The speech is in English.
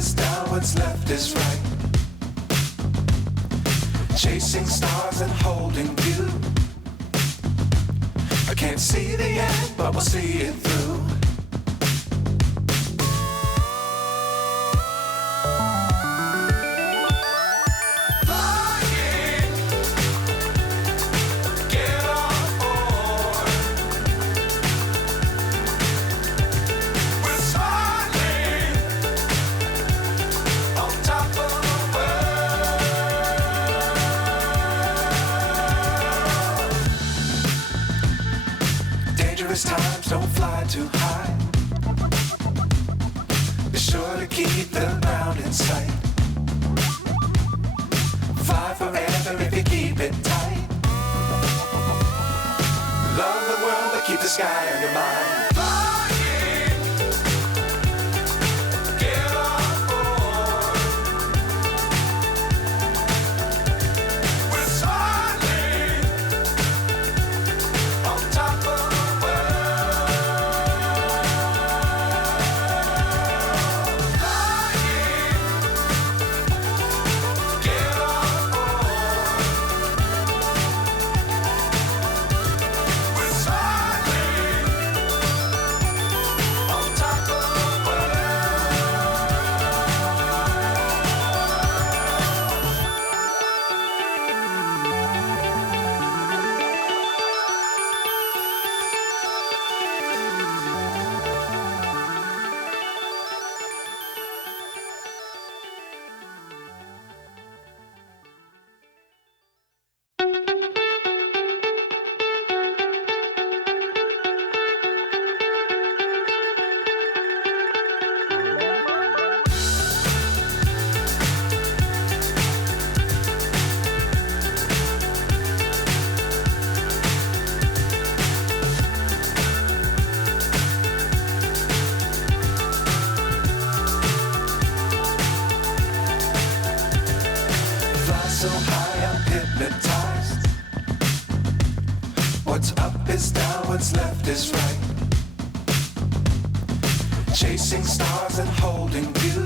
is down, what's left is right. Chasing stars and holding you. I can't see the end, but we'll see it through. Times don't fly too high. Be sure to keep the ground in sight. Fly forever if you keep it tight. Love the world but keep the sky on your mind. So high I'm hypnotized. What's up is down, what's left is right. Chasing stars and holding you.